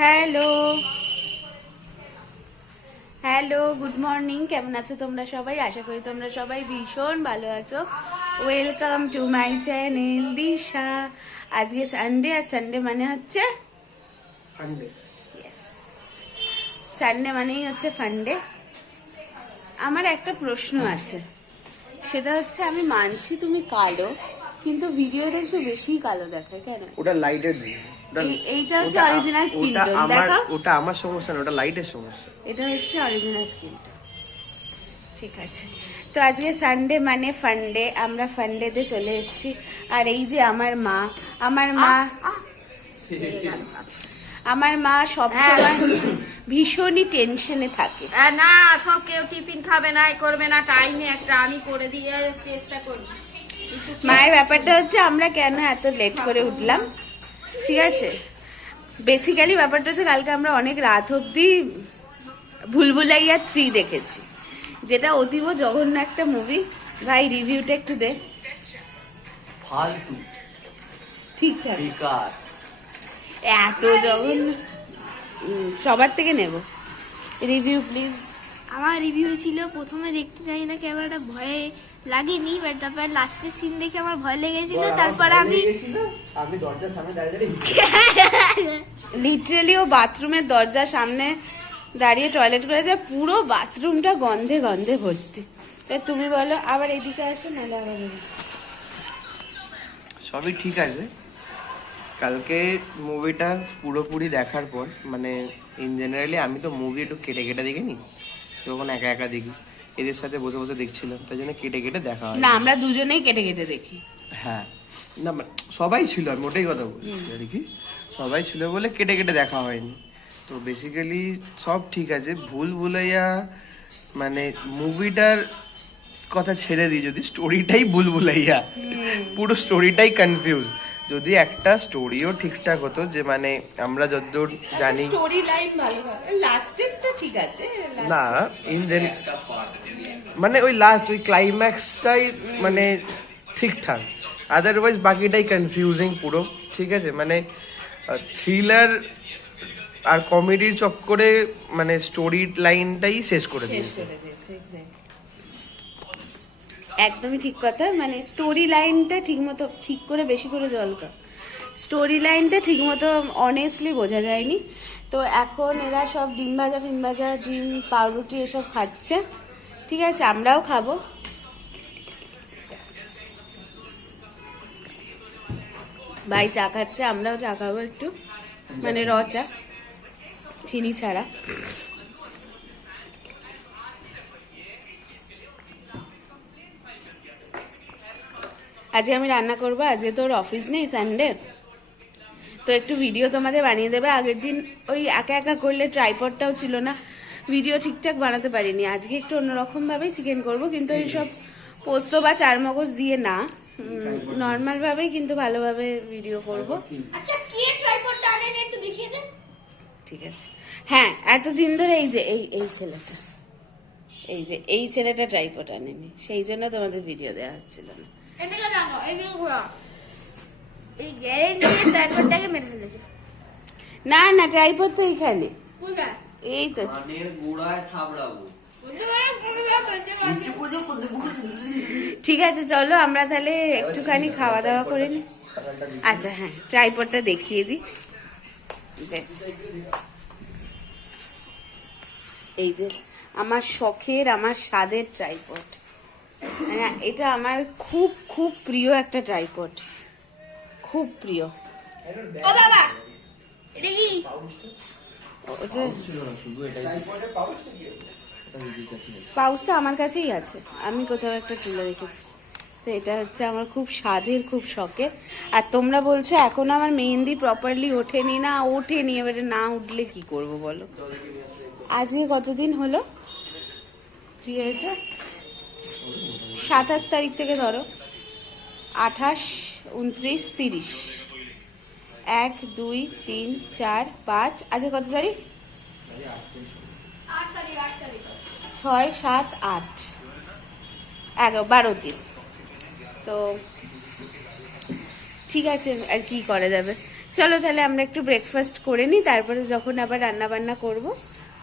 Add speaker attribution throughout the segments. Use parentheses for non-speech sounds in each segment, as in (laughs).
Speaker 1: Hello. Hello good morning. কেমন আছো তোমরা সবাই? আশা করি তোমরা সবাই ভীষণ ভালো আছো। Welcome to my channel Disha. আজকে সানডে আর সানডে মানে হচ্ছে? সানডে মানেই হচ্ছে ফান্ডে আমার একটা প্রশ্ন আছে। সেটা হচ্ছে আমি মানছি তুমি কালো কিন্তু ভিডিওতে একটু বেশি কালো দেখায় কেন?
Speaker 2: ওটা লাইটের
Speaker 1: এইটা হচ্ছে original skin tone,
Speaker 2: আমার ওটা আমার সমস্যা না ওটা লাইটের সমস্যা।
Speaker 1: এটা হচ্ছে অরিজিনাল স্কিনটা ঠিক আছে। তো আজকে সানডে মানে ফান্ডে আমরা ফান্ডেতে চলে এসেছি। আর এই যে আমার মা আমার মা (laughs) আমার মা সবসময় ভীষণই টেনশনে থাকে।
Speaker 3: না সব কেউ টিফিন খাবে না করবে না টাইমে একটা আমি করে দিয়ে চেষ্টা করি।
Speaker 1: মায়ের ব্যাপারটা হচ্ছে আমরা কেন এত লেট করে উঠলাম? ঠিক আছে? বেসিক্যালি ব্যাপারটা হচ্ছে কালকে আমরা অনেক রাত অবধি ভুলভুলাইয়া থ্রি দেখেছি। যেটা অতীব জঘন্য একটা মুভি ভাই রিভিউটা একটু দে।
Speaker 4: ফালতু।
Speaker 1: ঠিকঠাক।
Speaker 4: বেকার।
Speaker 1: এত জঘন্য। সবার থেকে নেব। রিভিউ প্লিজ
Speaker 5: আমার রিভিউ ছিল প্রথমে দেখতে চাই না ক্যামেরাটা ভয়ে লাগেনি বাট তারপর লাস্টের সিন দেখে আমার ভয় লেগেছিল তারপর আমি
Speaker 2: আমি দরজার সামনে দাঁড়িয়ে দাঁড়িয়ে
Speaker 1: লিটারেলি ও বাথরুমের দরজার সামনে দাঁড়িয়ে টয়লেট করে যায় পুরো বাথরুমটা গন্ধে গন্ধে ভর্তি। তা তুমি বলো আবার এদিকে আসো নাহলে আবার
Speaker 2: সবই ঠিক আছে। কালকে মুভিটা পুরোপুরি দেখার পর মানে ইন জেনারেলি আমি তো মুভি একটু কেটে কেটে দেখিনি তখন একা একা দেখি। এদের সাথে বসে বসে দেখছিলাম তাই জন্য কেটে কেটে দেখা হয়
Speaker 1: না আমরা দুজনেই কেটে কেটে দেখি।
Speaker 2: হ্যাঁ। না মানে সবাই ছিল আমি ওটাই কথা বলছি আর কি সবাই ছিল বলে কেটে কেটে দেখা হয়নি। তো বেসিক্যালি সব ঠিক আছে ভুল ভুলাইয়া মানে মুভিটার কথা ছেড়ে দিই যদি স্টোরিটাই ভুল ভুলাইয়া পুরো স্টোরিটাই কনফিউজ যদি একটা স্টোরিও ঠিকঠাক হতো যে মানে আমরা যতদূর জানি
Speaker 1: স্টোরি লাইন ভালো লাস্টেরটা ঠিক আছে
Speaker 2: না ইন দেন মানে ওই লাস্ট ওই ক্লাইম্যাক্সটাই মানে ঠিকঠাক। আদারওয়াইজ বাকিটাই কনফিউজিং পুরো ঠিক আছে? মানে থ্রিলার আর কমেডির চক্করে মানে স্টোরি লাইনটাই শেষ করে দিয়েছে.
Speaker 1: একদমই ঠিক কথা। মানে স্টোরি লাইনটা ঠিকমতো, ঠিক করে বেশি করে জল খা স্টোরি লাইনটা ঠিকমতো অনেস্টলি বোঝা যায়নি। তো এখন এরা সব ডিম ভাজা, ফিম ভাজা, ডিম, পাউরুটি এসব খাচ্ছে। ঠিক আছে, আমরাও খাব। ভাই চা খাচ্ছে, আমরাও চা খাব একটু। মানে র চা, চিনি ছাড়া। আজকে আমি রান্না করব আজকে তোর অফিস নেই সানডে তো একটু ভিডিও তোমাদের বানিয়ে দেবে। আগের দিন ওই একা একা করলে ট্রাইপডটাও ছিল না। ভিডিও ঠিকঠাক বানাতে পারিনি। আজকে একটু অন্যরকমভাবেই চিকেন করব কিন্তু এইসব পোস্ত বা চারমগজ দিয়ে না। নর্মালভাবেই কিন্তু ভালোভাবে ভিডিও করব।
Speaker 5: আচ্ছা কে ট্রাইপডটা আনেন একটু দেখিয়ে দেন?
Speaker 1: ঠিক আছে। হ্যাঁ এতদিন ধরে এই যে এই এই ছেলেটা। এই যে এই ছেলেটা ট্রাইপড আনেনি। সেই জন্য তোমাদের ভিডিও দেওয়া হচ্ছিল না।
Speaker 5: এদিকে দেখো এদিকে ঘোরা এই গ্যারেন্টি ট্রাইপডটাকে মেরে ফেলেছে
Speaker 1: না না ট্রাইপড তো এইখানে
Speaker 5: কোথায়
Speaker 1: এই তো
Speaker 4: কানের গোড়ায় থাবড়াবো
Speaker 1: ঠিক আছে চলো আমরা তাহলে একটুখানি খাওয়া দাওয়া করে নিই আচ্ছা হ্যাঁ ট্রাইপডটা দেখিয়ে দিই। বেস্ট এই যে আমার শখের আমার স্বাদের ট্রাইপড এটা আমার খুব খুব প্রিয় একটা ট্রাইপড। খুব প্রিয়।
Speaker 5: ও বাবা এটা কি?
Speaker 1: পাউচটা আমার কাছেই আছে। আমি কোথাও একটা তুলে রেখেছি। তো এটা হচ্ছে আমার খুব স্বাদের খুব শখের। আর তোমরা বলছো এখন আমার মেহেন্দি প্রপারলি ওঠেনি না ওঠেনি। এবারে না উঠলে কি করব বলো? আজকে কতদিন হলো? কি হয়েছে? সাতাশ তারিখ থেকে ধরো। আঠাশ উনত্রিশ তিরিশ। এক দুই তিন চার পাঁচ। আজকে কত তারিখ?
Speaker 5: তারিখ আট তারিখ।
Speaker 1: ছয় সাত আট। এগারো বারো দিন। তো ঠিক আছে আর কি করা যাবে? চলো তাহলে আমরা একটু ব্রেকফাস্ট করে নিই তারপরে যখন আবার রান্না বান্না করব।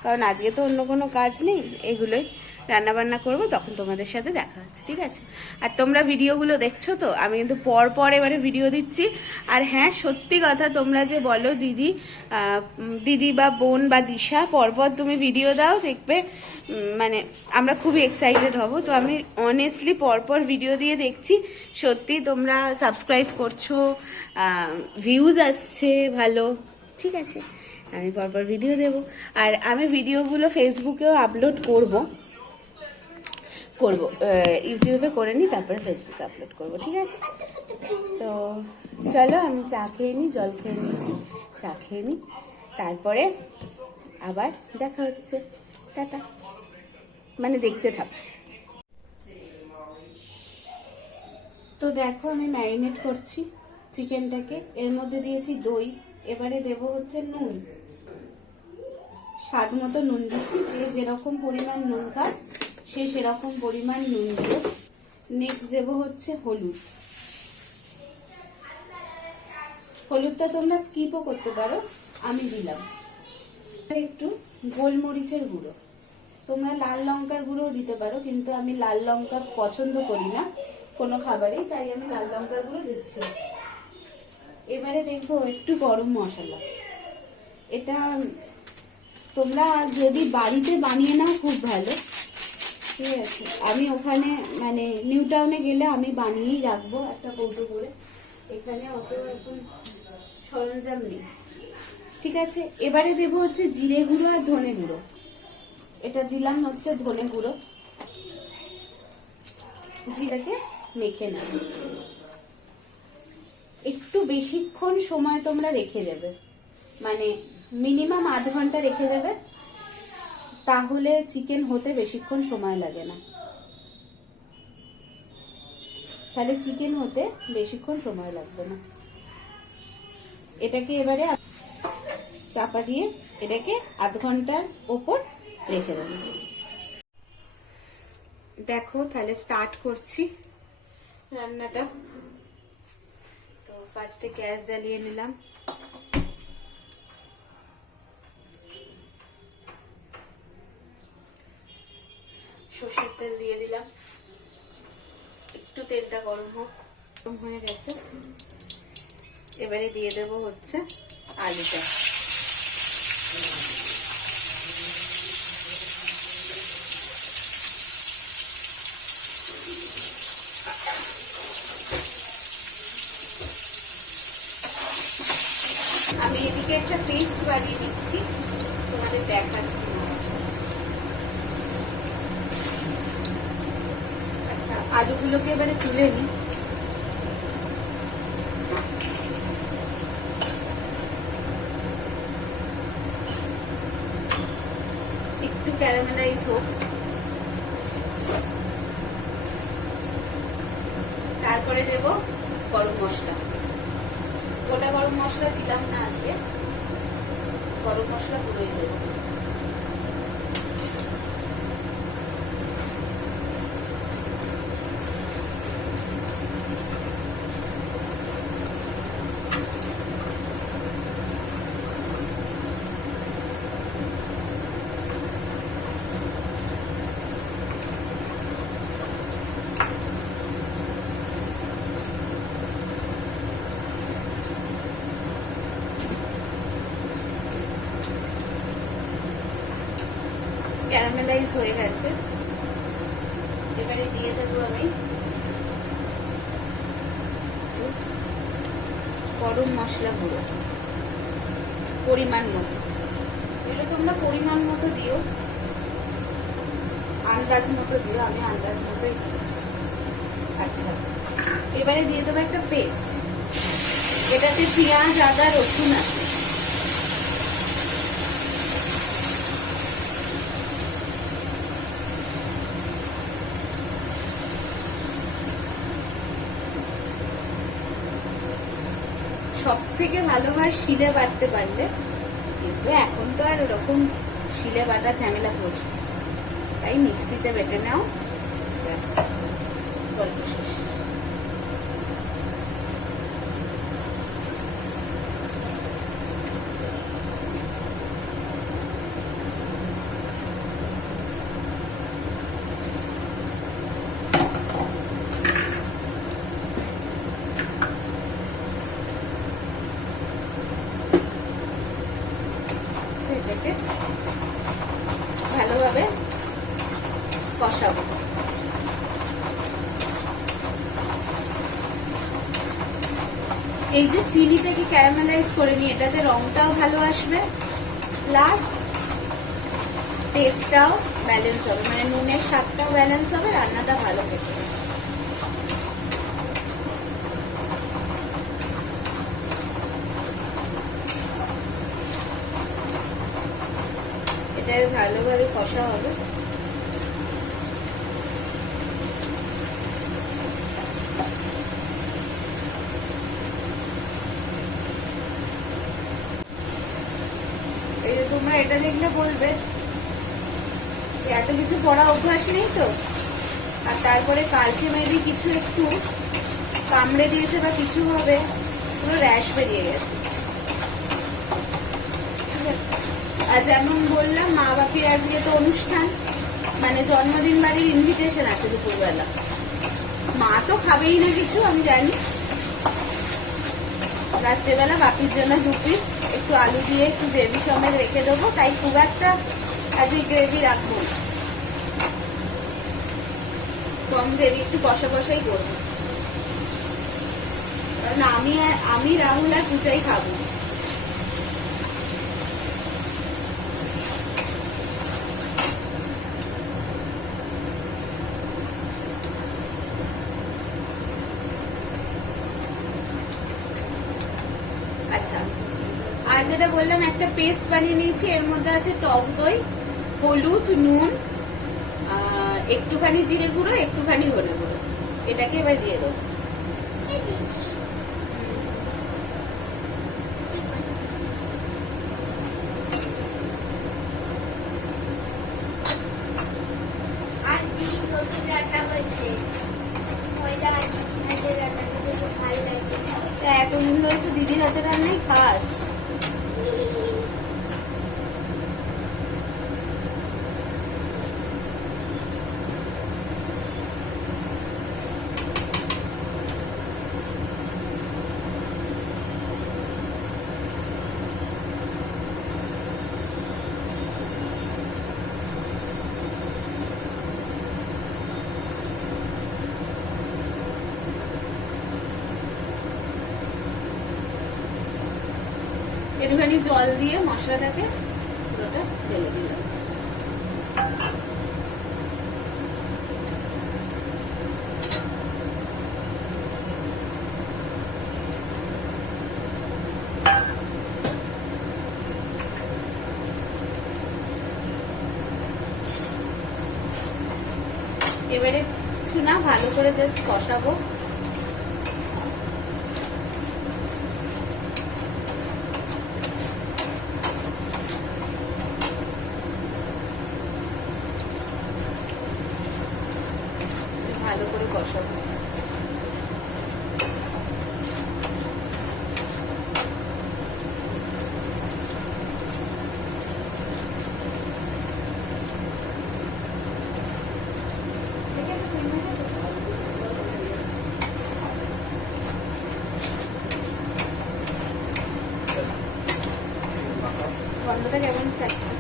Speaker 1: কারণ আজকে তো অন্য কোনো কাজ নেই এগুলোই। রান্না বান্না করব, তখন তোমাদের সাথে দেখা হচ্ছে, ঠিক আছে? আর তোমরা ভিডিওগুলো দেখছ তো, আমি কিন্তু পর পর এবারে ভিডিও দিচ্ছি। আর হ্যাঁ সত্যি কথা তোমরা যে বলো দিদি দিদি বা বোন বা দিশা, পরপর তুমি ভিডিও দাও, দেখবে মানে আমরা খুবই এক্সাইটেড হব। তো আমি অনেস্টলি পরপর ভিডিও দিয়ে দেখছি, সত্যি তোমরা সাবস্ক্রাইব করছ ভিউজ আসছে ভালো, ঠিক আছে? আমি পরপর ভিডিও দেব। আর আমি ভিডিওগুলো ফেসবুকেও আপলোড করব। করব। ইউটিউবে করে নিই, তারপরে ফেসবুকে আপলোড করব, ঠিক আছে? তো চলো, আমি চা খেয়ে নিই, জল খেয়ে নিয়েছি, চা খেয়ে নিই। তারপরে আবার দেখা হচ্ছে। টাটা। মানে দেখতে থাক। তো দেখো, আমি ম্যারিনেট করছি চিকেনটাকে। এর মধ্যে দিয়েছি দই, এবারে দেব হচ্ছে নুন। স্বাদ মতো নুন দিচ্ছি, যে যেরকম পরিমাণ নুন খায়। সে সেরকম পরিমাণ নুন দিও নেক্সট দেব হচ্ছে হলুদ। হলুদটা তোমরা স্কিপও করতে পারো, আমি দিলাম। একটু গোলমরিচের গুঁড়ো। তোমরা লাল লঙ্কার গুঁড়োও দিতে পারো, কিন্তু আমি লাল লঙ্কা পছন্দ করি না কোনো খাবারেই, তাই আমি লাল লঙ্কার গুঁড়ো দিচ্ছি এবারে দেখব একটু গরম মশলা। এটা তোমরা যদি বাড়িতে বানিয়ে নাও, খুব ভালো। ঠিক আছে আমি ওখানে মানে নিউ টাউনে গেলে আমি বানিয়েই রাখব একটা কৌটো করে। এখানে অত এখন সরঞ্জাম নেই। ঠিক আছে, এবারে দেব হচ্ছে জিরে গুঁড়ো আর ধনে গুঁড়ো। এটা দিলাম হচ্ছে ধনে গুঁড়ো। জিরাকে মেখে নেব একটু বেশিক্ষণ সময় তোমরা রেখে দেবে। মানে মিনিমাম আধ ঘণ্টা রেখে দেবে। তাহলে চিকেন হতে বেশিক্ষণ সময় লাগে না। তাহলে চিকেন হতে বেশিক্ষণ সময় লাগবে না। এটাকে এবারে চাপা দিয়ে এটাকে আধ ঘণ্টার ওপর রেখে দেবো। দেখো, তাহলে স্টার্ট করছি রান্নাটা। তো ফার্স্টে গ্যাস জ্বালিয়ে নিলাম। সর্ষের তেল দিয়ে দিলাম। একটু তেলটা গরম হোক, গরম হয়ে গেছে। এবারে দিয়ে দেব হচ্ছে আলুটা। আমি এদিকে একটা পেস্ট বানিয়ে দিচ্ছি, তোমাদের দেখাচ্ছি। না আচ্ছা আলুগুলোকে এবারে তুলে নিই। একটু ক্যারামেলাইজ হোক। তারপরে দেব গরম মশলা। গোটা গরম মশলা দিলাম না আজকে। গরম মশলা গুঁড়োই দেবো ক্যারামেলাইজ হয়ে গেছে এবারে দিয়ে দেবো আমি গরম মশলা গুঁড়ো। পরিমাণ মতো। এগুলো তোমরা পরিমাণ মতো দিও। আন্দাজ মতো দিও, আমি আন্দাজ মতোই দিয়েছি আচ্ছা এবারে দিয়ে দেবো একটা পেস্ট এটাতে পেঁয়াজ, আদা, রসুন আছে সব থেকে ভালো হয় শিলে বাটতে পারলে, কিন্তু এখন তো আর ওরকম শিলে বাটা ঝামেলা প্রচুর। তাই মিক্সিতে বেটে নাও, ব্যাস, গল্প শেষ এটাকে ভালোভাবে কষাবো এই যে চিনিটাকে ক্যারামেলাইজ করে নিই, এটাতে রংটাও ভালো আসবে, প্লাস টেস্টটাও ব্যালেন্স হবে মানে নুনের স্বাদটাও ব্যালেন্স হবে, রান্নাটা ভালো খেতে এটা ভালোভাবে কষা হবে এই যে তোমরা এটা দেখলে বলবে। এত কিছু পড়া অভ্যাস নেই তো? আর তারপরে কালকে মেবি কিছু একটু কামড়ে দিয়েছে বা কিছু হবে, পুরো র্যাশ বেরিয়ে গেছে। আর যেমন বললাম, মা বাপির আজকে তো অনুষ্ঠান মানে জন্মদিন বাড়ির ইনভিটেশন আছে দুপুরবেলা। মা তো খাবেই না কিছু, আমি জানি। রাত্রেবেলা বাপির জন্য দু পিস একটু আলু দিয়ে, একটু গ্রেভি সমেত রেখে দেবো, তাই খুব একটা আজকে গ্রেভি রাখব। কম গ্রেভি একটু বসা বসাই করব কারণ আমি আমি, রাহুল আর পূজাই খাব আচ্ছা আর যেটা বললাম একটা পেস্ট বানিয়ে নিয়েছি। এর মধ্যে আছে টক দই, হলুদ, নুন একটুখানি জিরে গুঁড়ো, একটুখানি ধনে গুঁড়ো। এটাকে এবার দিয়ে দেবো
Speaker 5: আর দিদি নতুন রান্না করছে ময়দা আর দিদির হাতের রান্নাটা বেশ ভালো লাগে
Speaker 1: তা এতদিন ধরে তো দিদির হাতে রান্নাই খাস একটুখানি জল দিয়ে মশলাটাকে পুরোটা দিলাম। এবারে কিছু না ভালো করে জাস্ট কষাবো ভালো করে কষাবো ঠিক আছে, তুমি ঠিক আছে? গন্ধটা কেমন চাচ্ছে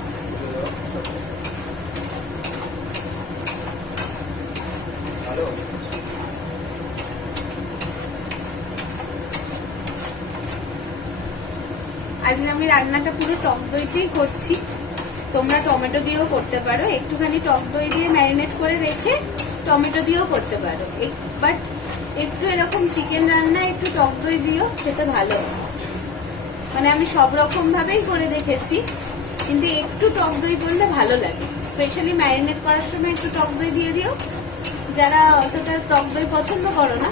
Speaker 1: আজকে আমি রান্নাটা পুরো টক দইতেই করছি। তোমরা টমেটো দিয়েও করতে পারো। একটুখানি টক দই দিয়ে ম্যারিনেট করে রেখে টমেটো দিয়েও করতে পারো। বাট একটু এরকম চিকেন রান্না, একটু টক দই দিও খেতে ভালো মানে আমি সব রকমভাবেই করে দেখেছি, কিন্তু একটু টক দই পড়লে ভালো লাগে। স্পেশালি ম্যারিনেট করার সময় একটু টক দই দিয়ে দিও। যারা অতটা টক দই পছন্দ করো না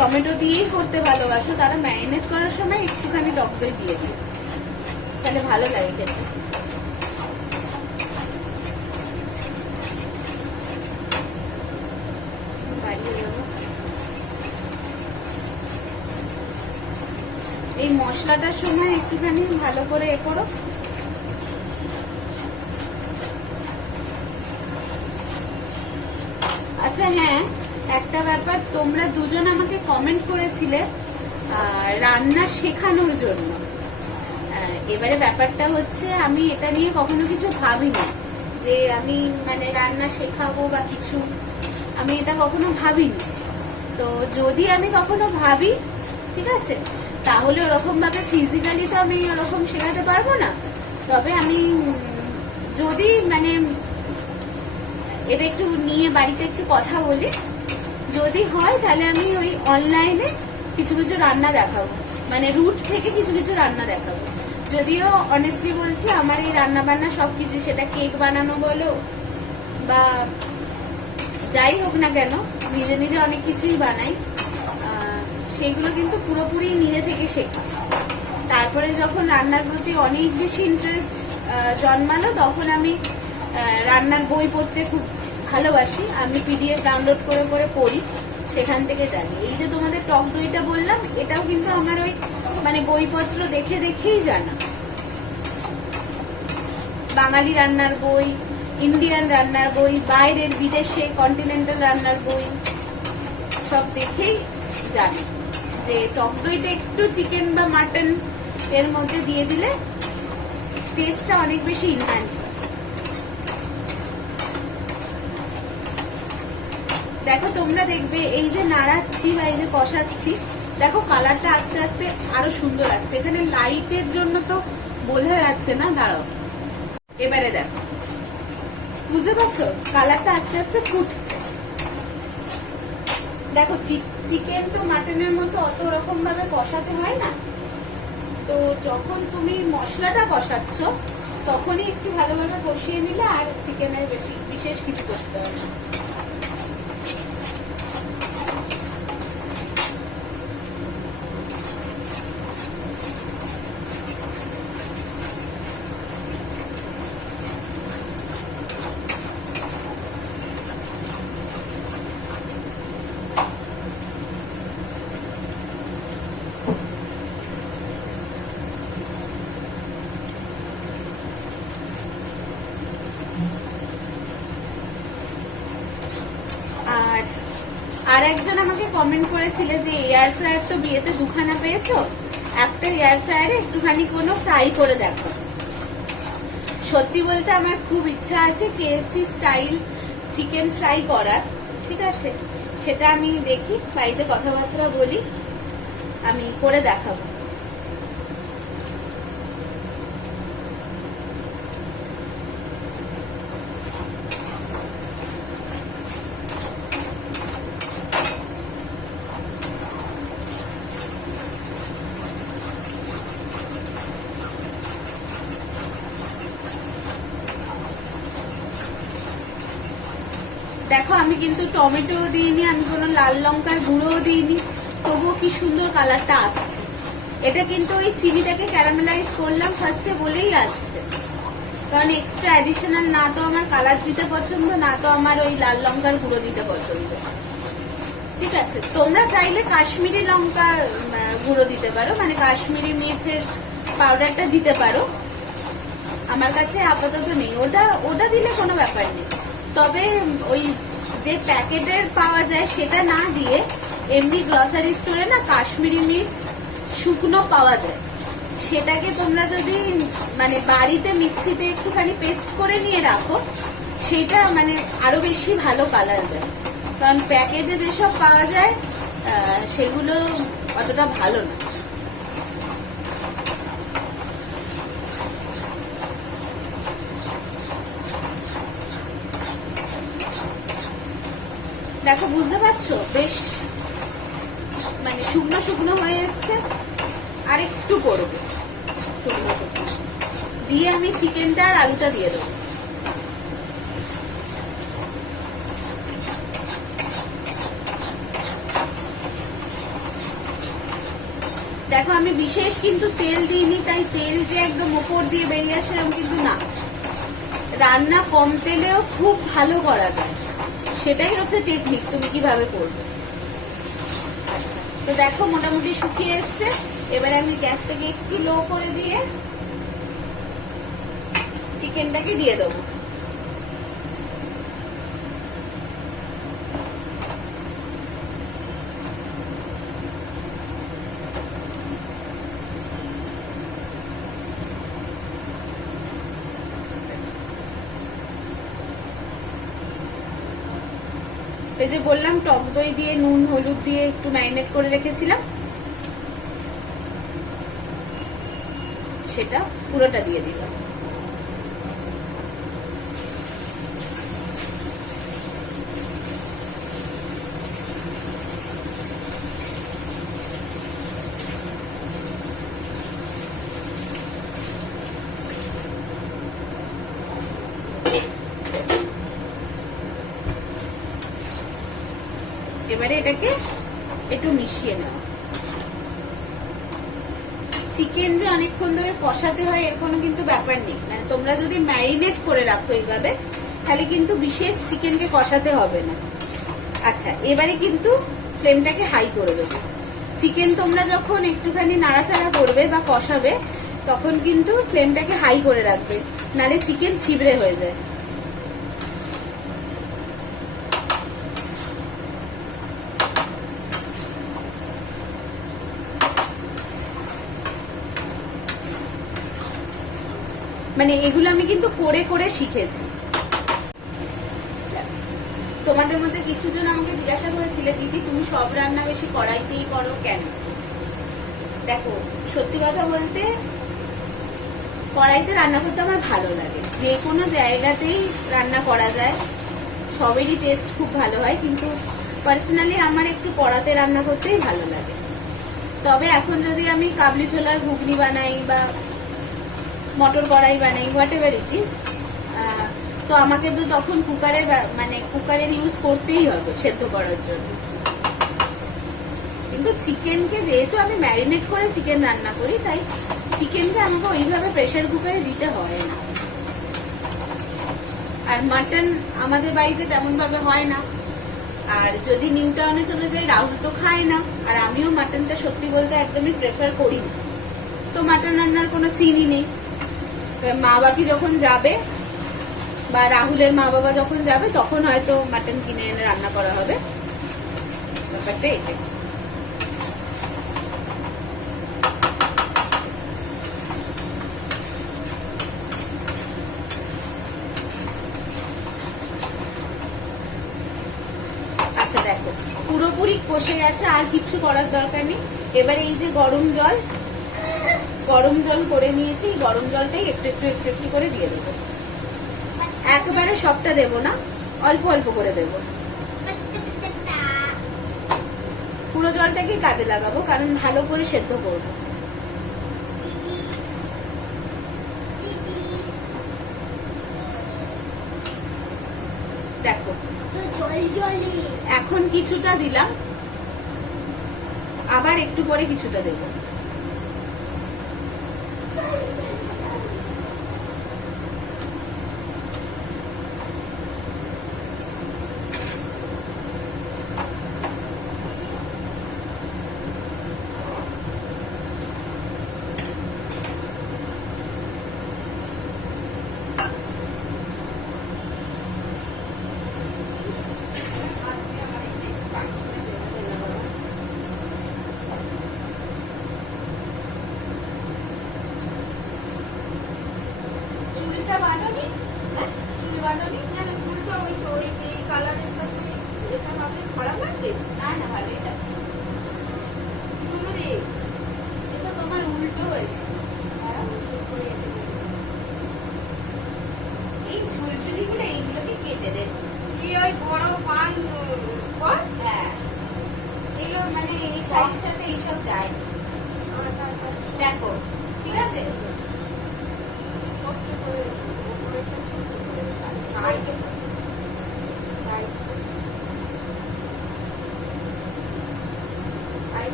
Speaker 1: টমেটো দিয়েই করতে ভালোবাসো, তারা ম্যারিনেট করার সময় একটুখানি টক দই দিয়ে দিও তাহলে ভালো লাগে খেতে। এই মশলাটার সময় একটুখানি ভালো করে এ করো। আচ্ছা হ্যাঁ একটা ব্যাপার, তোমরা দুজন আমাকে কমেন্ট করেছিলে রান্না শেখানোর জন্য। এবারে ব্যাপারটা হচ্ছে, আমি এটা নিয়ে কখনো কিছু ভাবিনি যে আমি মানে রান্না শেখাবো বা কিছু। আমি এটা কখনো ভাবিনি। তো যদি আমি কখনো ভাবি, ঠিক আছে, তাহলে ওরকম ভাবে ফিজিক্যালি তো আমি ওরকম শেখাতে পারব না। তবে আমি, যদি মানে এটা একটু নিয়ে বাড়িতে একটু কথা বলি যদি হয়, তাহলে আমি ওই অনলাইনে কিছু কিছু রান্না দেখাবো। মানে রুট থেকে কিছু কিছু রান্না দেখাবো। যদিও অনেস্টলি বলছি, আমার এই রান্না বান্না সব কিছু সেটা কেক বানানো বলো বা যাই হোক না কেন, নিজে নিজে অনেক কিছুই বানাই। সেইগুলো কিন্তু পুরোপুরি নিজে থেকে শেখা। তারপরে যখন রান্নার প্রতি অনেক বেশি ইন্টারেস্ট জন্মালো, তখন আমি রান্নার বই পড়তে খুব ভালোবাসি। আমি পিডিএফ ডাউনলোড করে করে পড়ি, সেখান থেকে জানি। এই যে তোমাদের টক দইটা বললাম, এটাও কিন্তু আমার ওই মানে বইপত্র দেখে দেখেই জানা। বাঙালি রান্নার বই, ইন্ডিয়ান রান্নার বই, বাইরের, বিদেশে কন্টিনেন্টাল রান্নার বই, সব দেখেই জানি। যে টক দইটা একটু চিকেন বা মাটন এর মধ্যে দিয়ে দিলে টেস্টটা অনেক বেশি ইনহ্যান্স হয় দেখো তোমরা দেখবে এই যে নাড়াচ্ছি বা এই যে কষাচ্ছি, দেখো কালারটা আস্তে আস্তে আরও সুন্দর আসছে। এখানে লাইটের জন্য তো বোঝা যাচ্ছে না, দাঁড়াও। এবারে দেখো। বুঝতে পারছ? কালারটা আস্তে আস্তে ফুটছে। দেখো চিকেন তো মাটনের মতো অত রকম ভাবে কষাতে হয় না। তো যখন তুমি মশলাটা কষাচ্ছ, তখনই একটু ভালোভাবে কষিয়ে নিলে আর চিকেনের বেশি বিশেষ কিছু করতে হবে না। আর আর একজন আমাকে কমেন্ট করেছিল যে এয়ার ফ্রায়ার তো বিয়েতে দুখানা পেয়েছ? একটা এয়ার ফ্রায়ারে একটুখানি কোনো ফ্রাই করে দেখো। সত্যি বলতে আমার খুব ইচ্ছা আছে কেএফসি স্টাইল চিকেন ফ্রাই করার, ঠিক আছে? সেটা আমি দেখি, বাড়িতে কথাবার্তা বলি, আমি করে দেখাবো। দেখো, আমি কিন্তু টমেটো দিইনি, আমি কোনো লাল লঙ্কার গুঁড়োও দিইনি। তবুও কি সুন্দর কালারটা আসছে। এটা কিন্তু ওই চিনিটাকে ক্যারামেলাইজ করলাম ফার্স্টে বলেই আসছে। কারণ এক্সট্রা অ্যাডিশনাল না তো আমার কালার দিতে পছন্দ, না তো আমার ওই লাল লঙ্কার গুঁড়ো দিতে পছন্দ। ঠিক আছে, তোমরা চাইলে কাশ্মীরি লঙ্কা গুঁড়ো দিতে পারো মানে কাশ্মীরি মির্চের পাউডারটা দিতে পারো। আমার কাছে আপাতত নেই, ওটা ওটা দিলে কোনো ব্যাপার নেই। তবে ওই যে প্যাকেটের পাওয়া যায় সেটা না দিয়ে এমনি গ্রসারি স্টোরে না কাশ্মীরি মির্চ শুকনো পাওয়া যায়। সেটাকে তোমরা যদি মানে বাড়িতে মিক্সিতে একটুখানি পেস্ট করে নিয়ে রাখো, সেটা মানে আরও বেশি ভালো কালার দেয়। কারণ প্যাকেটে যেসব পাওয়া যায় সেগুলো অতটা ভালো না। দেখো, বুঝতে পারছ? বেশ মানে শুকনো শুকনো হয়ে এসছে। আর একটু করব। দিয়ে আমি চিকেনটা আর আলুটা দিয়ে দেবো। দেখো, আমি বিশেষ কিন্তু তেল দিইনি, তাই তেল যে একদম ওপর দিয়ে বেরিয়ে আসছে এরকম কিন্তু না। রান্না কম তেলেও খুব ভালো করা যায়। সেটাই হচ্ছে টেকনিক তুমি কীভাবে করবে? তো দেখো, মোটামুটি শুকিয়ে এসছে। এবারে আমি গ্যাসটাকে একটু লো করে দিয়ে চিকেনটাকে দিয়ে দেবো। যে বললাম, টক দই দিয়ে, নুন, হলুদ দিয়ে একটু ম্যারিনেট করে রেখেছিলাম। সেটা পুরোটা দিয়ে দিলাম। এবারে এটাকে একটু মিশিয়ে নেওয়া চিকেন যে অনেকক্ষণ ধরে কষাতে হয়, এর কোনো কিন্তু ব্যাপার নেই। মানে তোমরা যদি ম্যারিনেট করে রাখো এইভাবে, তাহলে কিন্তু বিশেষ চিকেনকে কষাতে হবে না। আচ্ছা এবারে কিন্তু ফ্লেমটাকে হাই করে দেবো। চিকেন তোমরা যখন একটুখানি নাড়াচাড়া করবে বা কষাবে, তখন কিন্তু ফ্লেমটাকে হাই করে রাখবে, নালে চিকেন ছিবড়ে হয়ে যায়। মানে এগুলো আমি কিন্তু করে করে শিখেছি। তোমাদের মধ্যে কিছু জন আমাকে জিজ্ঞাসা করেছিলে, দিদি, তুমি সব রান্না বেশি কড়াইতেই করো কেন? দেখো, সত্যি কথা বলতে কড়াইতে রান্না করতে আমার ভালো লাগে। যে কোনো জায়গাতেই রান্না করা যায়, সবেরই টেস্ট খুব ভালো হয়, কিন্তু পার্সোনালি আমার একটু কড়াতে রান্না করতেই ভালো লাগে। তবে এখন যদি আমি কাবলি ছোলার ঘুগনি বানাই বা মটর কড়াই বানাই হোয়াট এভার ইট ইস তো আমাকে তো তখন কুকারের মানে কুকারের ইউজ করতেই হবে সেদ্ধ করার জন্য। কিন্তু চিকেনকে যেহেতু আমি ম্যারিনেট করে চিকেন রান্না করি, তাই চিকেনকে আমাকে ওইভাবে প্রেসার কুকারে দিতে হয় না। আর মাটন আমাদের বাড়িতে তেমন ভাবে হয় না। আর যদি নিউ টাউনে চলে যাই, রাহুল তো খায় না। আর আমিও মাটনটা সত্যি বলতে একদমই প্রেফার করি না। তো মাটন রান্নার কোনো সিনই নেই। মা বাপি যখন যাবে, বা রাহুলের মা বাবা যখন যাবে, তখন হয়তো মাটন কিনে এনে রান্না করা হবে। ব্যাপারটা এটাই। আচ্ছা পুরোপুরি কষে গেছে, আর কিছু করার দরকার নেই। এবারে এই যে গরম জল গরম জল করে নিয়েছি গরম জলটাই একটু একটু একটু একটু করে দিয়ে দেবো। একবারে সবটা দেবো না, অল্প অল্প করে দেবো। পুরো জলটাকে কাজে লাগাবো, কারণ ভালো করে সেদ্ধ করব। দেখো, এখন কিছুটা দিলাম, আবার একটু পরে কিছুটা দেবো।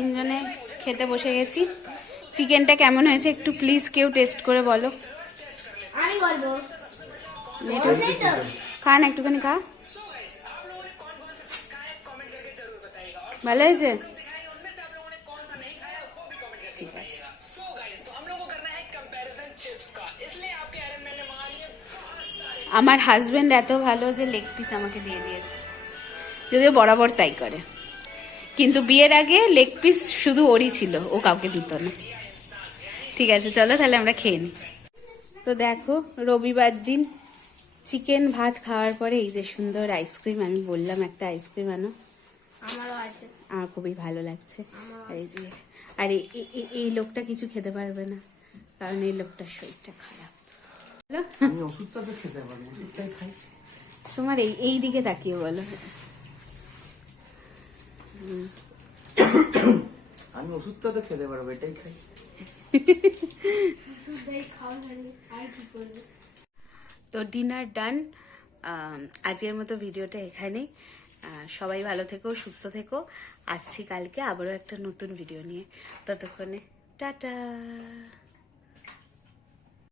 Speaker 1: তিনজনে খেতে বসে গেছি। চিকেনটা কেমন হয়েছে একটু প্লিজ কেউ টেস্ট করে বলো।
Speaker 5: আমি বলব।
Speaker 1: খান একটুখানি খা। ভালো হয়েছে? ঠিক আছে। আমার হাজবেন্ড এত ভালো যে লেগ পিস আমাকে দিয়ে দিয়েছে। যদিও বরাবর তাই করে। কিন্তু বিয়ের আগে লেগ পিস শুধু ওরই ছিল ও কাউকে দিত না। ঠিক আছে চলো তাহলে আমরা খেয়ে নিই তো দেখো রবিবার দিন চিকেন ভাত খাওয়ার পরে এই যে সুন্দর আইসক্রিম আমি বললাম একটা আইসক্রিম আনো।
Speaker 5: আমারও আছে।
Speaker 1: আমার খুবই ভালো লাগছে। আর এই যে আর এই- লোকটা কিছু খেতে পারবে না কারণ এই লোকটার শরীরটা খারাপ। তোমার এই এই দিকে তাকিয়ে বলো। (coughs)
Speaker 2: আমি ওষুধটা তো খেতে পারব এটাই খাই।
Speaker 1: তো ডিনার ডান। আজকের মতো ভিডিওটা এখানেই। সবাই ভালো থেকো সুস্থ থেকো। আসছি কালকে আবারও একটা নতুন ভিডিও নিয়ে। ততক্ষণে টাটা।